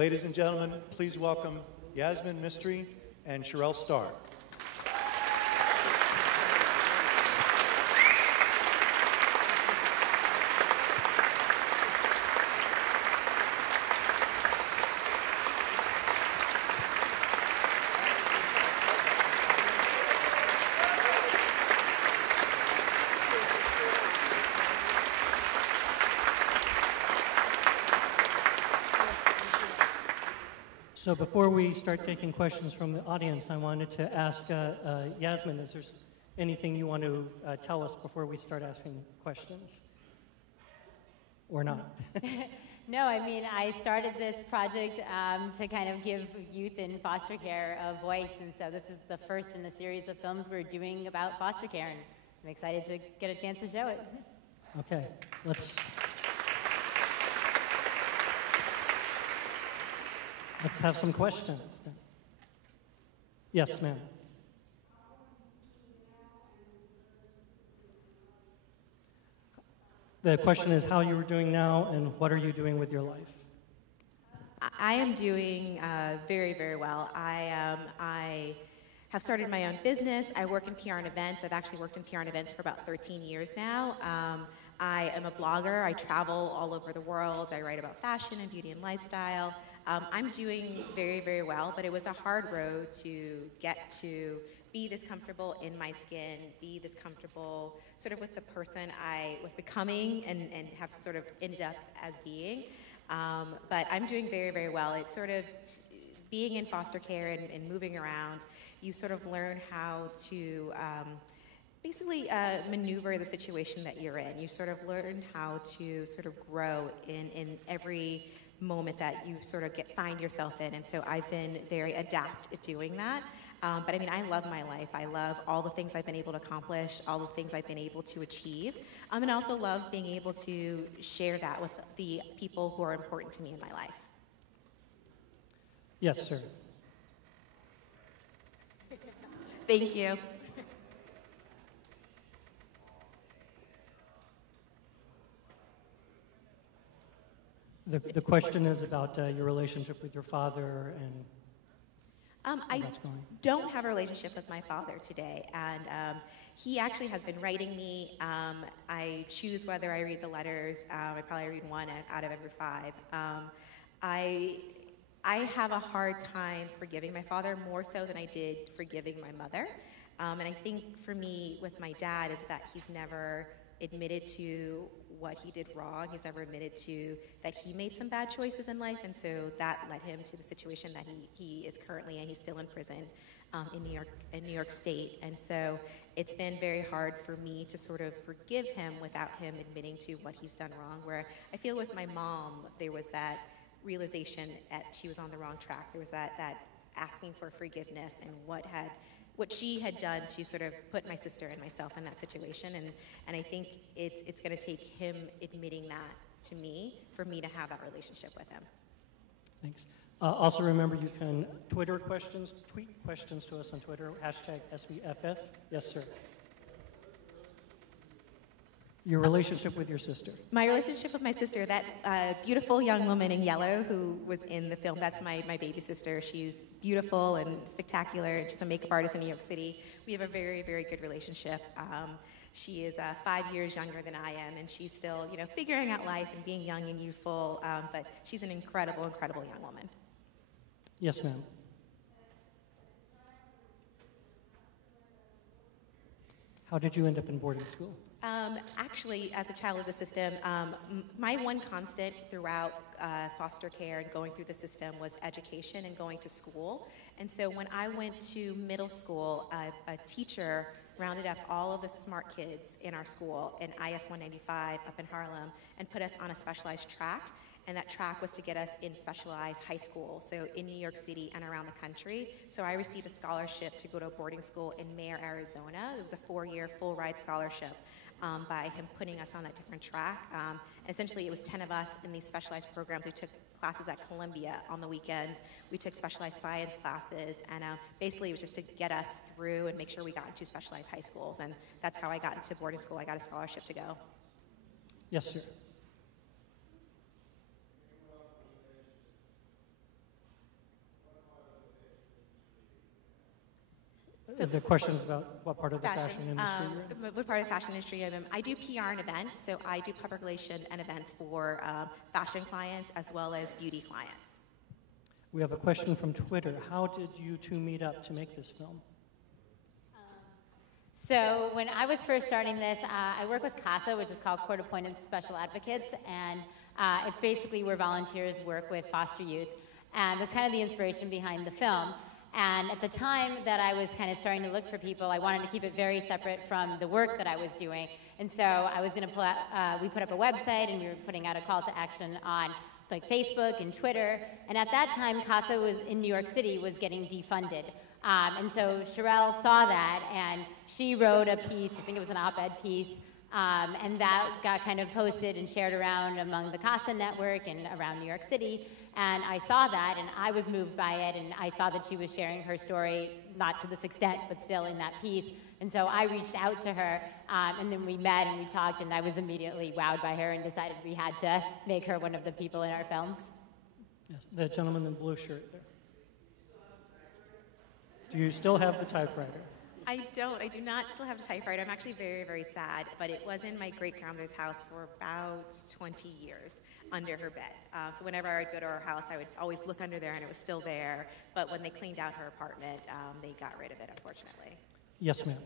Ladies and gentlemen, please welcome Yasmin Mystery and Sherelle Starr. So before we start taking questions from the audience, I wanted to ask Yasmin, is there anything you want to tell us before we start asking questions? Or not? No, I mean, I started this project to kind of give youth in foster care a voice, and so this is the first in a series of films we're doing about foster care, and I'm excited to get a chance to show it. Okay, let's have some questions then. Yes, ma'am. The question is how you are doing now and what are you doing with your life? I am doing very, very well. I have started my own business. I work in PR and events. I've actually worked in PR and events for about 13 years now. I am a blogger. I travel all over the world. I write about fashion and beauty and lifestyle. I'm doing very, very well, but it was a hard road to get to be this comfortable in my skin, be this comfortable sort of with the person I was becoming and have sort of ended up as being. But I'm doing very, very well. It's sort of being in foster care and moving around, you sort of learn how to basically maneuver the situation that you're in. You sort of learn how to sort of grow in every moment that you sort of find yourself in, and so I've been very adept at doing that. But I mean, I love my life. I love all the things I've been able to accomplish, all the things I've been able to achieve, and I also love being able to share that with the people who are important to me in my life. Yes, sir. Thank you. The question is about your relationship with your father and I don't have a relationship with my father today, and he actually has been writing me. I choose whether I read the letters. I probably read one out of every 5. I have a hard time forgiving my father, more so than I did forgiving my mother. And I think for me, with my dad, is that he's never admitted to what he did wrong. He's never admitted to that he made some bad choices in life, and so that led him to the situation that he is currently in. He's still in prison in New York State, and so it's been very hard for me to sort of forgive him without him admitting to what he's done wrong. Where I feel with my mom, there was that realization that she was on the wrong track. There was that asking for forgiveness and what she had done to sort of put my sister and myself in that situation, and I think it's going to take him admitting that to me for me to have that relationship with him. Thanks. Also remember, you can tweet questions to us on Twitter, #SBFF. Yes, sir. Your relationship with your sister. My relationship with my sister, that beautiful young woman in yellow who was in the film, that's my baby sister. She's beautiful and spectacular. She's a makeup artist in New York City. We have a very, very good relationship. She is 5 years younger than I am, and she's still, figuring out life and being young and youthful, but she's an incredible, incredible young woman. Yes, ma'am. How did you end up in boarding school? Actually, as a child of the system, my one constant throughout foster care and going through the system was education and going to school. And so when I went to middle school, a teacher rounded up all of the smart kids in our school in IS 195 up in Harlem and put us on a specialized track. And that track was to get us in specialized high school, so in New York City and around the country. So I received a scholarship to go to a boarding school in Mayer, Arizona. It was a 4-year full-ride scholarship by him putting us on that different track. Essentially, it was 10 of us in these specialized programs. We took classes at Columbia on the weekends. We took specialized science classes, and basically it was just to get us through and make sure we got into specialized high schools. And that's how I got into boarding school. I got a scholarship to go. Yes, sir. So the question is about what part of the fashion industry you're in. What part of the fashion industry I'm in? I do PR and events, so I do public relation and events for fashion clients as well as beauty clients. We have a question from Twitter. How did you two meet up to make this film? So when I was first starting this, I work with CASA, which is called Court Appointed Special Advocates, and it's basically where volunteers work with foster youth, and that's kind of the inspiration behind the film. And at the time that I was kind of starting to look for people, I wanted to keep it very separate from the work that I was doing, and so I was going to we put up a website, and we were putting out a call to action on like Facebook and Twitter, and at that time, CASA was in New York City was getting defunded. And so Sherelle saw that, and she wrote a piece, I think it was an op-ed piece, and that got kind of posted and shared around among the CASA network and around New York City. And I saw that, and I was moved by it, and I saw that she was sharing her story, not to this extent, but still in that piece. And so I reached out to her, and then we met and we talked, and I was immediately wowed by her and decided we had to make her one of the people in our films. Yes, the gentleman in the blue shirt there. Do you still have the typewriter? I don't. I do not still have a typewriter. I'm actually very, very sad, but it was in my great-grandmother's house for about 20 years under her bed. So whenever I would go to her house, I would always look under there, and it was still there. But when they cleaned out her apartment, they got rid of it, unfortunately. Yes, ma'am.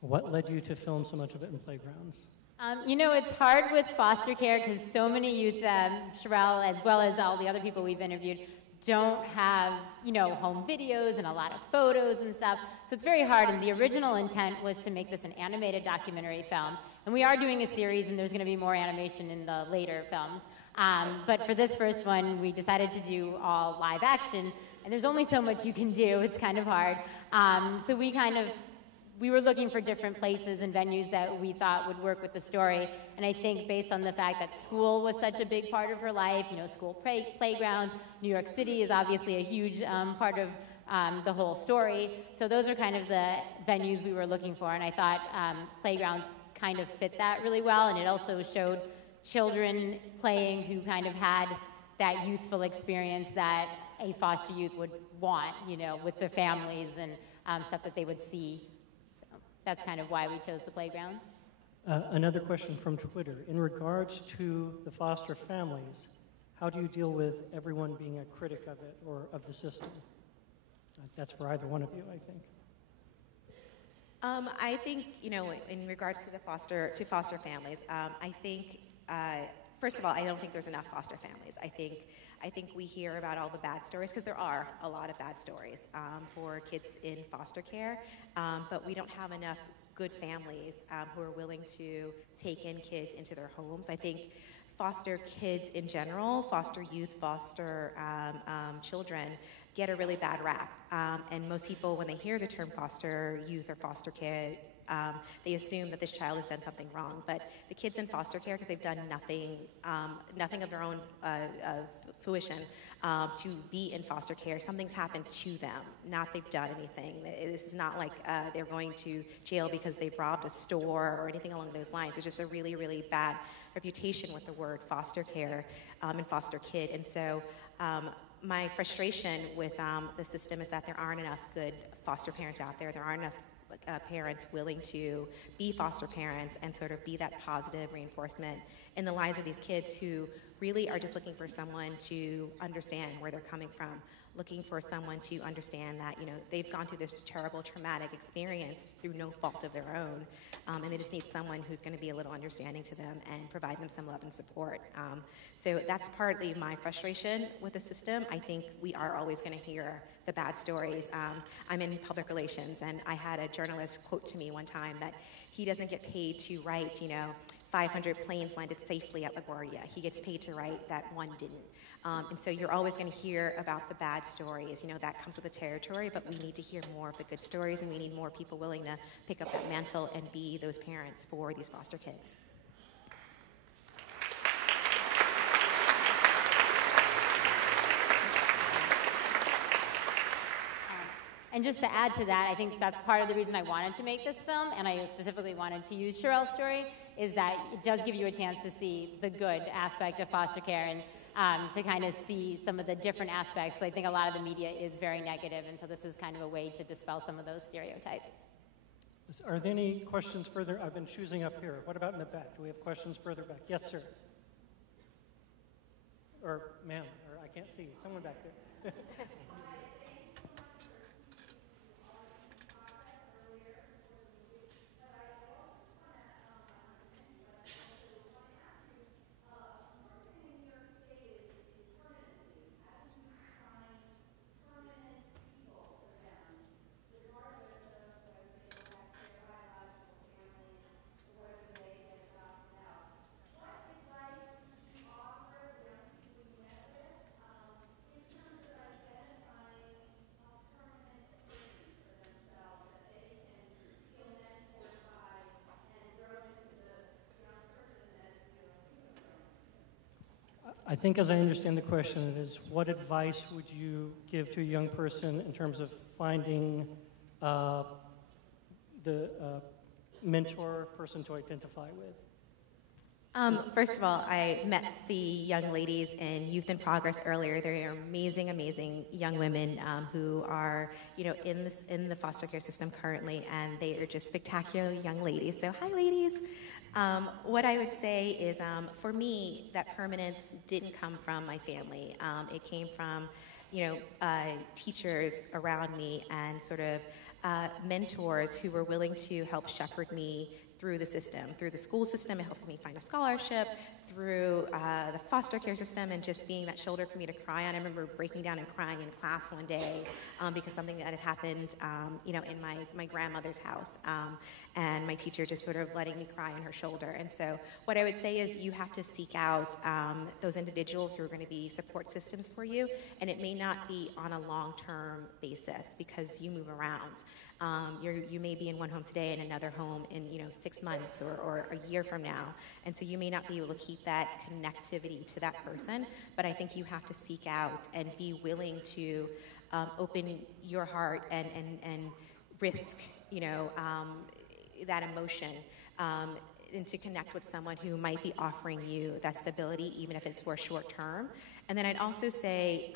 What led you to film so much of it in playgrounds? You know, it's hard with foster care because so many youth, Sherelle, as well as all the other people we've interviewed, don't have, you know, home videos and a lot of photos and stuff. So it's very hard, and the original intent was to make this an animated documentary film. And we are doing a series, and there's going to be more animation in the later films. But for this first one, we decided to do all live action, and there's only so much you can do. It's kind of hard. So we were looking for different places and venues that we thought would work with the story. And I think based on the fact that school was such a big part of her life, you know, school playgrounds, New York City is obviously a huge part of the whole story. So those are kind of the venues we were looking for. And I thought playgrounds kind of fit that really well. And it also showed children playing who kind of had that youthful experience that a foster youth would want, you know, with their families and stuff that they would see. That's kind of why we chose the playgrounds. Another question from Twitter. In regards to the foster families, how do you deal with everyone being a critic of it or of the system? That's for either one of you, I think. I think, you know, in regards to foster families, I think, first of all, I don't think there's enough foster families. I think we hear about all the bad stories, because there are a lot of bad stories for kids in foster care, but we don't have enough good families who are willing to take in kids into their homes. I think foster kids in general, foster youth, foster children, get a really bad rap. And most people, when they hear the term foster youth or foster kid, they assume that this child has done something wrong. But the kids in foster care, because they've done nothing of their own fruition to be in foster care, something's happened to them, not they've done anything. This is not like they're going to jail because they've robbed a store or anything along those lines. It's just a really, really bad reputation with the word foster care and foster kid. And so my frustration with the system is that there aren't enough good foster parents out there. There aren't enough parents willing to be foster parents and sort of be that positive reinforcement in the lives of these kids who really are just looking for someone to understand where they're coming from, looking for someone to understand that, you know, they've gone through this terrible traumatic experience through no fault of their own, and they just need someone who's going to be a little understanding to them and provide them some love and support. So that's partly my frustration with the system. I think we are always going to hear the bad stories. I'm in public relations, and I had a journalist quote to me one time that he doesn't get paid to write, you know, 500 planes landed safely at LaGuardia. He gets paid to write that one didn't. And so you're always going to hear about the bad stories. You know, that comes with the territory, but we need to hear more of the good stories, and we need more people willing to pick up that mantle and be those parents for these foster kids. And just to add to that, I think that's part of the reason I wanted to make this film, and I specifically wanted to use Sherelle's story, is that it does give you a chance to see the good aspect of foster care. And to kind of see some of the different aspects. I think a lot of the media is very negative, and so this is kind of a way to dispel some of those stereotypes. Are there any questions further? I've been choosing up here. What about in the back? Do we have questions further back? Yes, sir. Or ma'am, or I can't see. Someone back there. I think as I understand the question, it is what advice would you give to a young person in terms of finding the mentor person to identify with? First of all, I met the young ladies in Youth in Progress earlier. They're amazing, amazing young women who are, in the foster care system currently, and they are just spectacular young ladies. So, hi, ladies. What I would say is, for me, that permanence didn't come from my family. It came from, teachers around me and sort of mentors who were willing to help shepherd me through the system, through the school system. It helped me find a scholarship, through the foster care system, and just being that shoulder for me to cry on. I remember breaking down and crying in class one day because something that had happened, in my grandmother's house, and my teacher just sort of letting me cry on her shoulder. And so what I would say is you have to seek out those individuals who are going to be support systems for you, and it may not be on a long-term basis because you move around. You may be in one home today and another home in 6 months or a year from now, and so you may not be able to keep that connectivity to that person, but I think you have to seek out and be willing to open your heart and risk that emotion and to connect with someone who might be offering you that stability, even if it's for a short term. And then I'd also say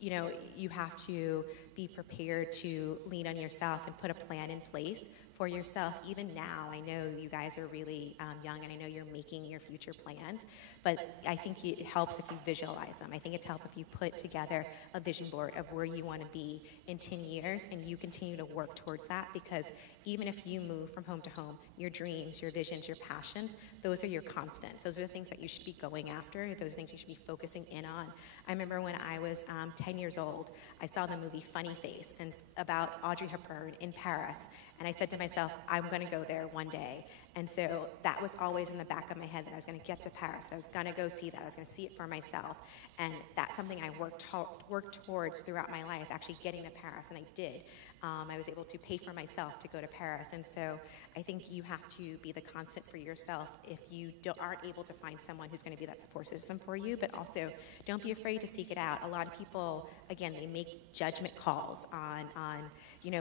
you have to be prepared to lean on yourself and put a plan in place for yourself. Even now, I know you guys are really young, and I know you're making your future plans, but I think it helps if you visualize them. I think it's helpful if you put together a vision board of where you want to be in 10 years, and you continue to work towards that, because even if you move from home to home, your dreams, your visions, your passions, those are your constants. Those are the things that you should be going after. Those are things you should be focusing in on. I remember when I was 10 years old, I saw the movie Funny Face, and it's about Audrey Hepburn in Paris. And I said to myself, I'm going to go there one day. And so that was always in the back of my head, that I was going to get to Paris, that I was going to go see that, I was going to see it for myself. And that's something I worked towards throughout my life, actually getting to Paris, and I did. I was able to pay for myself to go to Paris. And so I think you have to be the constant for yourself if you aren't able to find someone who's going to be that support system for you, but also don't be afraid to seek it out. A lot of people, again, they make judgment calls on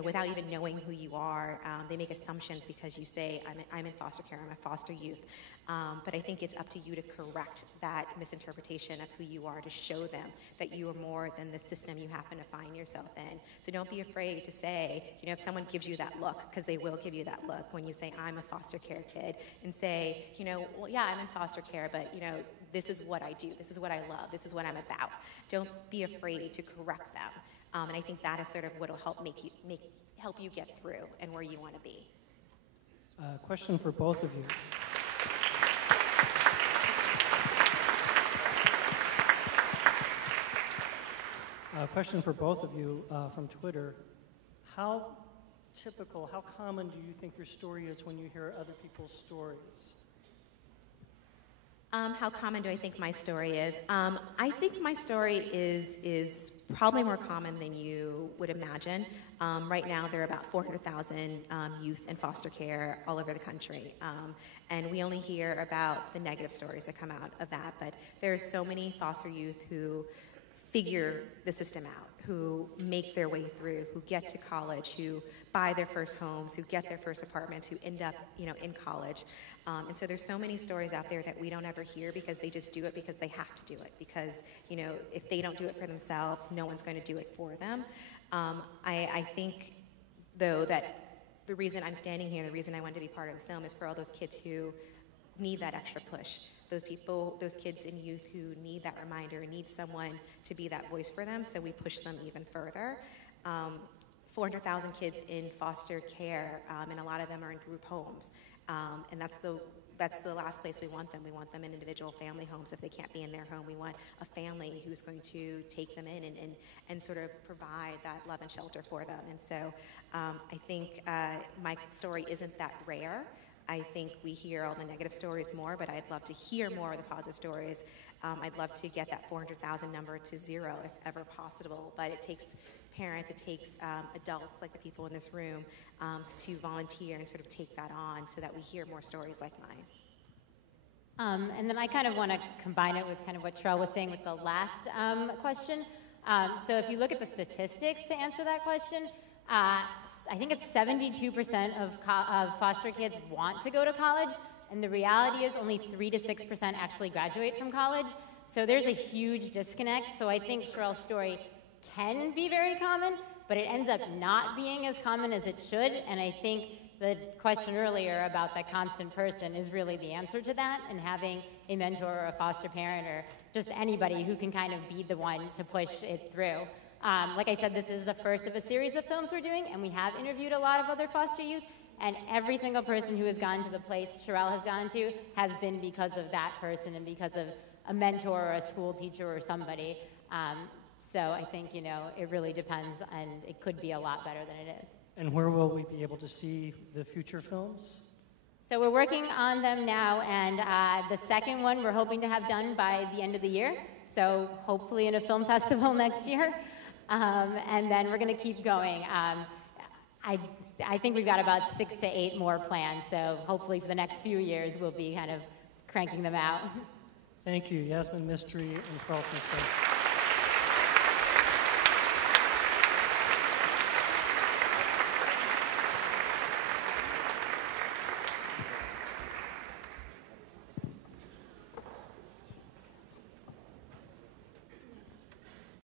without even knowing who you are. They make assumptions because you say, I'm in foster care, I'm a foster youth. But I think it's up to you to correct that misinterpretation of who you are, to show them that you are more than the system you happen to find yourself in. So don't be afraid to say, if someone gives you that look, because they will give you that look when you say, I'm a foster care kid, and say, well, yeah, I'm in foster care, but, this is what I do, this is what I love, this is what I'm about. Don't be afraid to correct them. And I think that is sort of what will help help you get through and where you want to be. Question for both of you. Question for both of you from Twitter. How common do you think your story is when you hear other people's stories? How common do I think my story is? I think my story is probably more common than you would imagine. Right now, there are about 400,000 youth in foster care all over the country. And we only hear about the negative stories that come out of that. But there are so many foster youth who figure the system out, who make their way through, who get to college, who buy their first homes, who get their first apartments, who end up, in college. And so there's so many stories out there that we don't ever hear because they just do it because they have to do it. Because, if they don't do it for themselves, no one's going to do it for them. I think, though, that the reason I'm standing here, the reason I wanted to be part of the film is for all those kids who need that extra push. Those people, those kids and youth who need that reminder, need someone to be that voice for them, so we push them even further. 400,000 kids in foster care, and a lot of them are in group homes. And that's the last place we want them. We want them in individual family homes. If they can't be in their home, we want a family who's going to take them in and sort of provide that love and shelter for them. And so I think my story isn't that rare. I think we hear all the negative stories more, but I'd love to hear more of the positive stories. I'd love to get that 400,000 number to 0 if ever possible, but it takes parents, it takes adults like the people in this room to volunteer and sort of take that on so that we hear more stories like mine. And then I kind of want to combine it with kind of what Sherelle was saying with the last question. So if you look at the statistics to answer that question, I think it's 72% of foster kids want to go to college, and the reality is only 3 to 6% actually graduate from college. So there's a huge disconnect. So I think Sherelle's story can be very common, but it ends up not being as common as it should. And I think the question earlier about that constant person is really the answer to that, and having a mentor or a foster parent or just anybody who can kind of be the one to push it through. Like I said, this is the first of a series of films we're doing, and we have interviewed a lot of other foster youth, and every single person who has gone to the place Sherelle has gone to has been because of that person and because of a mentor or a school teacher or somebody. So I think, it really depends, and it could be a lot better than it is. And where will we be able to see the future films? So we're working on them now, and the second one we're hoping to have done by the end of the year, so hopefully in a film festival next year. And then we're going to keep going. I think we've got about 6 to 8 more planned, so hopefully for the next few years we'll be kind of cranking them out. Thank you, Yasmin Mystery and Carlton Stone.